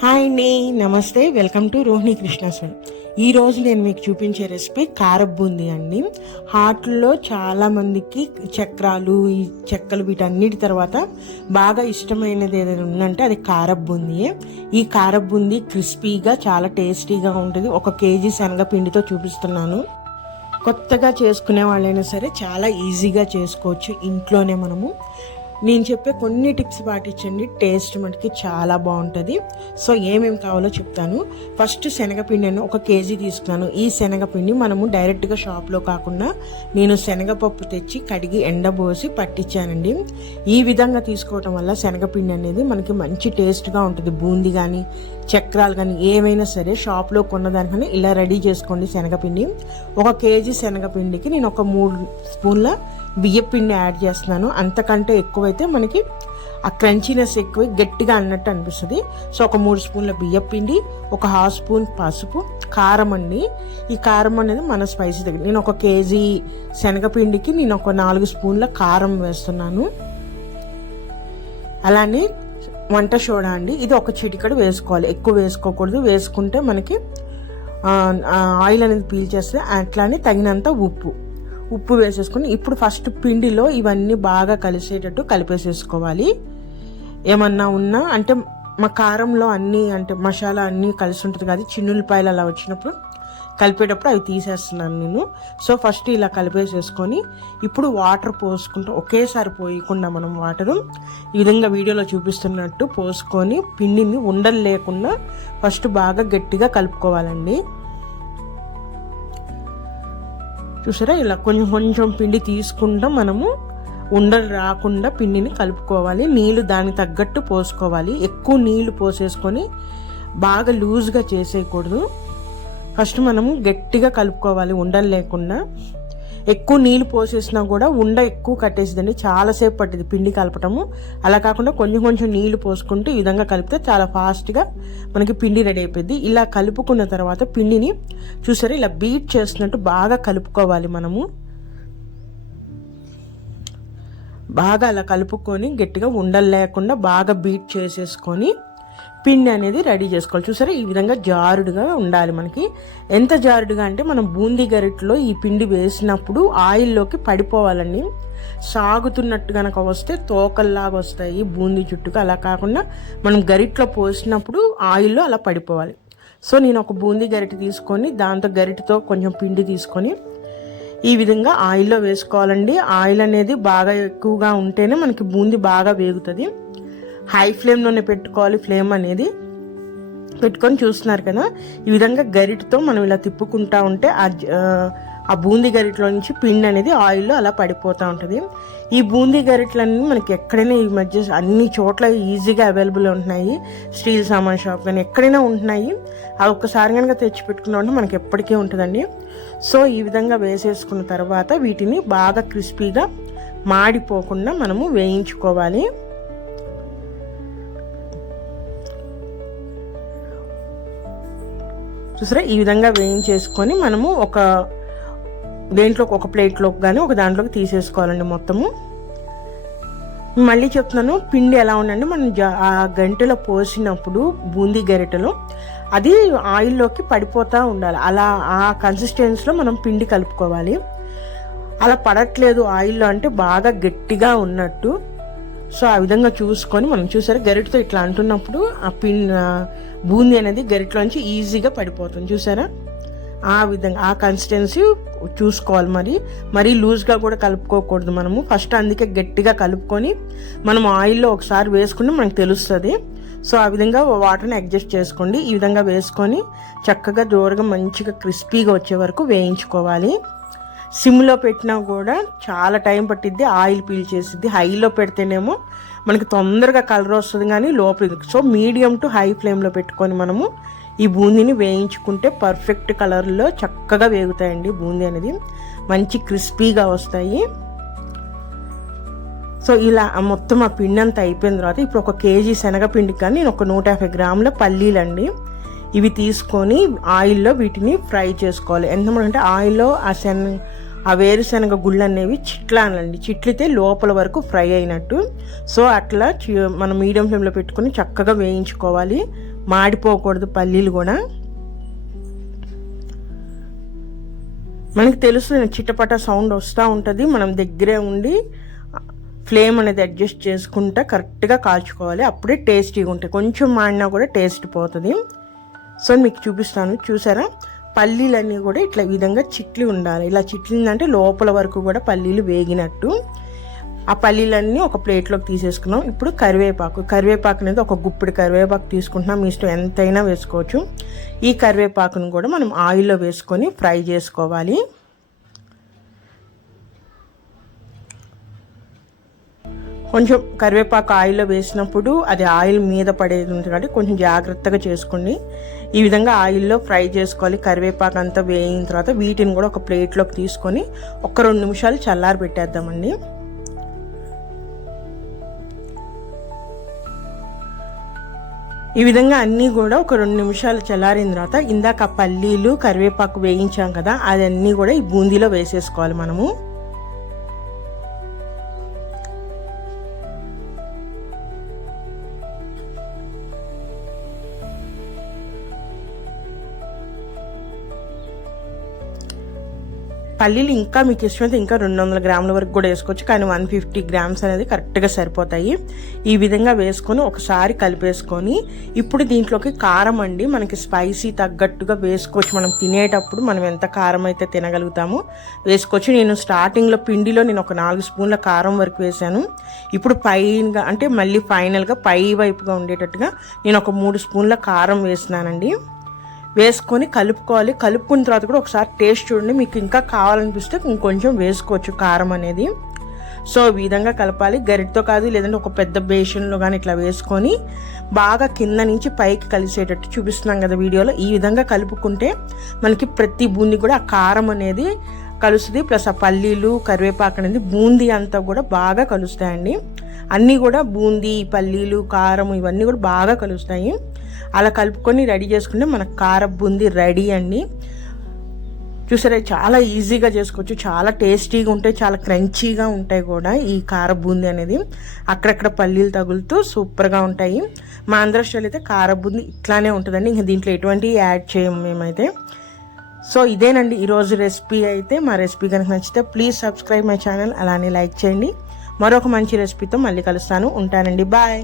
Hi అండి, నమస్తే. Welcome to Rohini Krishnaswamy. ఈరోజు నేను మీకు చూపించే రెసిపీ కారపు బూందీ అండి. హార్ట్లో చాలామందికి చక్రాలు, ఈ చెక్కలు వీటన్నిటి తర్వాత బాగా ఇష్టమైనది ఏదైనా ఉందంటే అది కారపు బూందీయే. ఈ కారపు బూందీ క్రిస్పీగా చాలా టేస్టీగా ఉంటుంది. 1 కేజీ శనగపిండితో చూపిస్తున్నాను. కొత్తగా చేసుకునే వాళ్ళైనా సరే చాలా ఈజీగా చేసుకోవచ్చు ఇంట్లోనే. నేను చెప్పే కొన్ని టిప్స్ పాటించండి, టేస్ట్ మనకి చాలా బాగుంటుంది. సో ఏమేమి కావాలో చెప్తాను. ఫస్ట్ శనగపిండిని 1 కేజీ తీసుకున్నాను. ఈ శనగపిండి మనము డైరెక్ట్గా షాప్లో కాకుండా నేను శనగపప్పు తెచ్చి కడిగి ఎండబోసి పట్టించానండి. ఈ విధంగా తీసుకోవటం వల్ల శనగపిండి అనేది మనకి మంచి టేస్ట్గా ఉంటుంది. బూందీ కానీ చక్రాలు కానీ ఏమైనా సరే షాప్లో కొన్నదానికన్నా ఇలా రెడీ చేసుకోండి. శనగపిండి 1 కేజీ శనగపిండికి నేను ఒక 3 స్పూన్ల బియ్యపిండి యాడ్ చేస్తున్నాను. అంతకంటే ఎక్కువైతే మనకి ఆ క్రంచీనెస్ ఎక్కువ, గట్టిగా అన్నట్టు అనిపిస్తుంది. సో ఒక 3 స్పూన్ల బియ్యపిండి, 1/2 స్పూన్ పసుపు, కారం అండి. ఈ కారం అనేది మన స్పైసీ దగ్గర. నేను 1 కేజీ శనగపిండికి నేను ఒక 4 స్పూన్ల కారం వేస్తున్నాను. అలానే వంట సోడా అండి, ఇది 1 చిటికెడు వేసుకోవాలి, ఎక్కువ వేసుకోకూడదు. వేసుకుంటే మనకి ఆయిల్ అనేది పీల్చేస్తే. అట్లానే తగినంత ఉప్పు వేసేసుకుని ఇప్పుడు ఫస్ట్ పిండిలో ఇవన్నీ బాగా కలిసేటట్టు కలిపేసేసుకోవాలి. ఏమన్నా ఉన్నా అంటే మా కారంలో అన్నీ అంటే మసాలా అన్నీ కలిసి ఉంటుంది కదా, చిన్నులపాయలు అలా వచ్చినప్పుడు కలిపేటప్పుడు అవి తీసేస్తున్నాను నేను. సో ఫస్ట్ ఇలా కలిపేసేసుకొని ఇప్పుడు వాటర్ పోసుకుంటూ ఒకేసారి పోయకుండా మనం వాటరు ఈ విధంగా వీడియోలో చూపిస్తున్నట్టు పోసుకొని పిండిని ఉండలు లేకుండా ఫస్ట్ బాగా గట్టిగా కలుపుకోవాలండి. చూసారా, ఇలా కొంచెం పిండి తీసుకుంటూ మనము ఉండలు రాకుండా పిండిని కలుపుకోవాలి. నీళ్ళు దానికి తగ్గట్టు పోసుకోవాలి. ఎక్కువ నీళ్లు పోసేసుకొని బాగా లూజ్గా చేసేయకూడదు. ఫస్ట్ మనము గట్టిగా కలుపుకోవాలి ఉండలు లేకుండా. ఎక్కువ నీళ్ళు పోసేసినా కూడా ఉండ ఎక్కువ కట్టేసిందండి, చాలాసేపు పట్టింది పిండి కలపటము. అలా కాకుండా కొంచెం నీళ్లు పోసుకుంటూ ఈ విధంగా కలిపితే చాలా ఫాస్ట్గా మనకి పిండి రెడీ అయిపోయింది. ఇలా కలుపుకున్న తర్వాత పిండిని చూసారా ఇలా బీట్ చేస్తున్నట్టు బాగా కలుపుకోవాలి. మనము బాగా అలా కలుపుకొని గట్టిగా ఉండలు లేకుండా బాగా బీట్ చేసేసుకొని పిండి అనేది రెడీ చేసుకోవాలి. చూసారా ఈ విధంగా జారుడుగా ఉండాలి. మనకి ఎంత జారుడుగా అంటే మనం బూందీ గరిటలో ఈ పిండి వేసినప్పుడు ఆయిల్లోకి పడిపోవాలండి. సాగుతున్నట్టు కనుక వస్తే తోకల్లాగా వస్తాయి బూందీ చుట్టుకు. అలా కాకుండా మనం గరిటలో పోసినప్పుడు ఆయిల్లో అలా పడిపోవాలి. సో నేను ఒక బూందీ గరిటె తీసుకొని దాంతో గరిటెతో కొంచెం పిండి తీసుకొని ఈ విధంగా ఆయిల్లో వేసుకోవాలండి. ఆయిల్ అనేది బాగా ఎక్కువగా ఉంటేనే మనకి బూందీ బాగా వేగుతుంది. హై ఫ్లేమ్లోనే పెట్టుకోవాలి. ఫ్లేమ్ అనేది పెట్టుకొని చూస్తున్నారు కదా, ఈ విధంగా గరిటతో మనం ఇలా తిప్పుకుంటా ఉంటే ఆ బూందీ గరిటలో నుంచి పిండి అనేది ఆయిల్లో అలా పడిపోతూ ఉంటుంది. ఈ బూందీ గరిటలన్నీ మనకి ఎక్కడైనా ఈ మధ్య అన్ని చోట్ల ఈజీగా అవైలబుల్ ఉంటున్నాయి. స్టీల్ సామాన్ షాప్ కానీ ఎక్కడైనా ఉంటున్నాయి. అవి ఒక్కసారి కనుక తెచ్చి పెట్టుకున్నా ఉంటే మనకి ఎప్పటికీ ఉంటుందండి. సో ఈ విధంగా వేసేసుకున్న తర్వాత వీటిని బాగా క్రిస్పీగా మాడిపోకుండా మనము వేయించుకోవాలి. చూసారా ఈ విధంగా వేయించేసుకొని మనము ఒక ప్లేట్లోకి కానీ ఒక దాంట్లోకి తీసేసుకోవాలండి మొత్తము. మళ్ళీ చెప్తున్నాను, పిండి ఎలా ఉండండి మనం ఆ గంటలో పోసినప్పుడు బూందీ గరిటెలో అది ఆయిల్లోకి పడిపోతూ ఉండాలి. అలా ఆ కన్సిస్టెన్సీలో మనం పిండి కలుపుకోవాలి. అలా పడట్లేదు ఆయిల్లో అంటే బాగా గట్టిగా ఉన్నట్టు. సో ఆ విధంగా చూసుకొని మనం చూసారా గరిటతో ఇట్లా అంటున్నప్పుడు ఆ బూందీ అనేది గరిటలోంచి ఈజీగా పడిపోతుంది. చూసారా ఆ విధంగా ఆ కన్సిస్టెన్సీ చూసుకోవాలి. మరీ లూజ్గా కూడా కలుపుకోకూడదు మనము. ఫస్ట్ అందుకే గట్టిగా కలుపుకొని మనం ఆయిల్లో ఒకసారి వేసుకుంటే మనకు తెలుస్తుంది. సో ఆ విధంగా వాటర్ని అడ్జస్ట్ చేసుకోండి. ఈ విధంగా వేసుకొని చక్కగా జోరుగా మంచిగా క్రిస్పీగా వచ్చే వరకు వేయించుకోవాలి. సిమ్లో పెట్టినా కూడా చాలా టైం పట్టిద్ది, ఆయిల్ పీల్చేసిద్ది. హైలో పెడితేనేమో మనకి తొందరగా కలర్ వస్తుంది కానీ లోపల. సో మీడియం టు హై ఫ్లేమ్లో పెట్టుకొని మనము ఈ బూందీని వేయించుకుంటే పర్ఫెక్ట్ కలర్లో చక్కగా వేగుతాయండి. బూందీ అనేది మంచి క్రిస్పీగా వస్తాయి. సో ఇలా మొత్తం ఆ పిండి అంతా అయిపోయిన తర్వాత ఇప్పుడు 1 కేజీ శనగపిండికి కానీ నేను ఒక 150 గ్రాముల పల్లీలండి ఇవి తీసుకొని ఆయిల్లో వీటిని ఫ్రై చేసుకోవాలి. ఎంతమంటే ఆయిల్లో ఆ వేరుశనగ గుళ్ళు అనేవి చిట్లానండి, చిట్లితే లోపల వరకు ఫ్రై అయినట్టు. సో అట్లా మనం మీడియం ఫ్లేమ్లో పెట్టుకొని చక్కగా వేయించుకోవాలి. మాడిపోకూడదు పల్లీలు కూడా. మనకి తెలుసు చిట్టపట సౌండ్ వస్తూ ఉంటుంది. మనం దగ్గరే ఉండి ఫ్లేమ్ అనేది అడ్జస్ట్ చేసుకుంటా కరెక్ట్గా కాల్చుకోవాలి. అప్పుడే టేస్టీగా ఉంటాయి. కొంచెం మాడినా కూడా టేస్ట్ పోతుంది. సో మీకు చూపిస్తాను. చూసారా, పల్లీలన్నీ కూడా ఇట్లా విధంగా చిట్లి ఉండాలి. ఇలా చిట్లిందంటే లోపల వరకు కూడా పల్లీలు వేగినట్టు. ఆ పల్లీలన్నీ ఒక ప్లేట్లోకి తీసేసుకున్నాం. ఇప్పుడు కరివేపాకు అనేది ఒక గుప్పిడి కరివేపాకు తీసుకుంటున్నాం. మీ ఇష్టం ఎంతైనా వేసుకోవచ్చు. ఈ కరివేపాకును కూడా మనం ఆయిల్లో వేసుకొని ఫ్రై చేసుకోవాలి. కొంచెం కరివేపాకు ఆయిల్లో వేసినప్పుడు అది ఆయిల్ మీద పడేది ఉంటుంది కాబట్టి కొంచెం జాగ్రత్తగా చేసుకోండి. ఈ విధంగా ఆయిల్లో ఫ్రై చేసుకోవాలి. కరివేపాకు అంతా వేయిన తర్వాత వీటిని కూడా ఒక ప్లేట్లోకి తీసుకొని ఒక 2 నిమిషాలు చల్లారి పెట్టేద్దామండి. ఈ విధంగా అన్నీ కూడా ఒక 2 నిమిషాలు చల్లారిన తర్వాత ఇందాక పల్లీలు కరివేపాకు వేయించాం కదా, అదన్నీ కూడా ఈ బూందీలో వేసేసుకోవాలి మనము. పల్లీలు ఇంకా మీకు ఇష్టమైతే ఇంకా 200 గ్రాముల వరకు కూడా వేసుకోవచ్చు, కానీ 150 గ్రామ్స్ అనేది కరెక్ట్గా సరిపోతాయి. ఈ విధంగా వేసుకొని ఒకసారి కలిపేసుకొని ఇప్పుడు దీంట్లోకి కారం అండి, మనకి స్పైసీ తగ్గట్టుగా వేసుకోవచ్చు. మనం తినేటప్పుడు మనం ఎంత కారం అయితే తినగలుగుతామో వేసుకోవచ్చు. నేను స్టార్టింగ్లో పిండిలో నేను ఒక 4 స్పూన్ల కారం వరకు వేసాను. ఇప్పుడు పైగా అంటే మళ్ళీ ఫైనల్గా పై వైపుగా ఉండేటట్టుగా నేను ఒక 3 స్పూన్ల కారం వేసినానండి. వేసుకొని కలుపుకోవాలి. కలుపుకున్న తర్వాత కూడా ఒకసారి టేస్ట్ చూడండి. మీకు ఇంకా కావాలనిపిస్తే ఇంకొంచెం వేసుకోవచ్చు కారం అనేది. సో ఈ విధంగా కలపాలి. గరిటతో కాదు, లేదంటే ఒక పెద్ద బేషన్లో కానీ ఇట్లా వేసుకొని బాగా కింద నుంచి పైకి కలిసేటట్టు చూపిస్తున్నాం కదా వీడియోలో. ఈ విధంగా కలుపుకుంటే మనకి ప్రతి బూందీ కూడా ఆ కారం అనేది కలుస్తుంది. ప్లస్ ఆ పల్లీలు కరివేపాకు అనేది బూందీ అంతా కూడా బాగా కలుస్తాయండి. అన్నీ కూడా బూందీ పల్లీలు కారం ఇవన్నీ కూడా బాగా కలుస్తాయి. అలా కలుపుకొని రెడీ చేసుకుంటే మనకు కారం బూందీ రెడీ అండి. చూసారా, చాలా ఈజీగా చేసుకోవచ్చు. చాలా టేస్టీగా ఉంటాయి, చాలా క్రంచీగా ఉంటాయి కూడా ఈ కారం బూందీ అనేది. అక్కడక్కడ పల్లీలు తగులుతూ సూపర్గా ఉంటాయి. మా ఆంధ్ర స్టైల్ అయితే కారం బూందీ ఇట్లానే ఉంటుందండి. ఇంకా దీంట్లో ఎటువంటి యాడ్ చేయము మేమైతే. సో ఇదేనండి ఈరోజు రెసిపీ అయితే. మా రెసిపీ కనుక నచ్చితే ప్లీజ్ సబ్స్క్రైబ్ మై ఛానల్, అలానే లైక్ చేయండి. మరొక మంచి రెసిపీతో మళ్ళీ కలుస్తాను. ఉంటానండి, బాయ్.